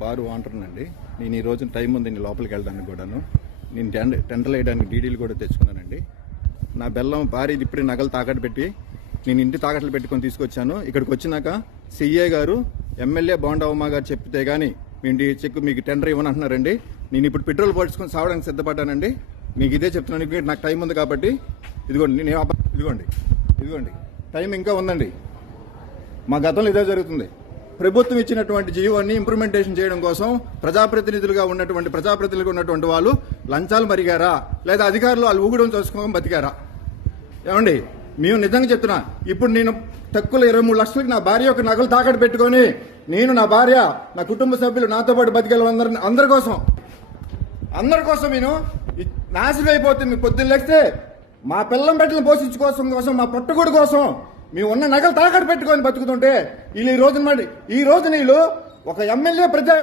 బారు అంటున్నానండి. నేను ఈ రోజు టైం ఉంది నేను లోపలికి వెళ్ళడానికి కూడాను. నేను టెండర్లు వేయడానికి డీడీలు కూడా తెచ్చుకున్నానండి. నా బెల్లం భార్య ఇప్పుడు నగలు తాకట్టు పెట్టి నేను ఇంటి తాకట్లు పెట్టుకొని తీసుకొచ్చాను. ఇక్కడికి వచ్చినాక సిఏ గారు ఎమ్మెల్యే బోండవమ్మ గారు చెప్తే గానీ మీ ఇంటి చెక్ మీకు టెండర్ ఇవ్వని అంటున్నారండి. నేను ఇప్పుడు పెట్రోల్ పడుచుకొని సావడానికి సిద్ధపడ్డానండి. మీకు ఇదే చెప్తున్నాను, నాకు టైం ఉంది కాబట్టి. ఇదిగోండి నేను ఇదిగోండి టైం ఇంకా ఉందండి. మా గతంలో ఇదే జరుగుతుంది. ప్రభుత్వం ఇచ్చినటువంటి జీవోని ఇంప్లిమెంటేషన్ చేయడం కోసం ప్రజాప్రతినిధులుగా ఉన్నటువంటి వాళ్ళు లంచాలు మరిగారా లేదా అధికారులు వాళ్ళు ఊగడం చూసుకోవడం బతికారా? ఏమండి, మేము నిజంగా చెప్తున్నా, ఇప్పుడు నేను తక్కువ 23 లక్షలకి నా భార్య యొక్క నగలు తాకట్టు పెట్టుకొని నేను నా భార్య నా కుటుంబ సభ్యులు నాతో పాటు బతికే అందరి కోసం నేను నాశనం అయిపోతుంది. మీ పొద్దున్న లేస్తే మా పిల్లం బిడ్డలను పోషించుకోసం మా పట్టుకోడు కోసం మేము ఉన్న నగలు తాకట్టు పెట్టుకొని బతుకుతుంటే ఈ రోజు వీళ్ళు ఒక ఎమ్మెల్యే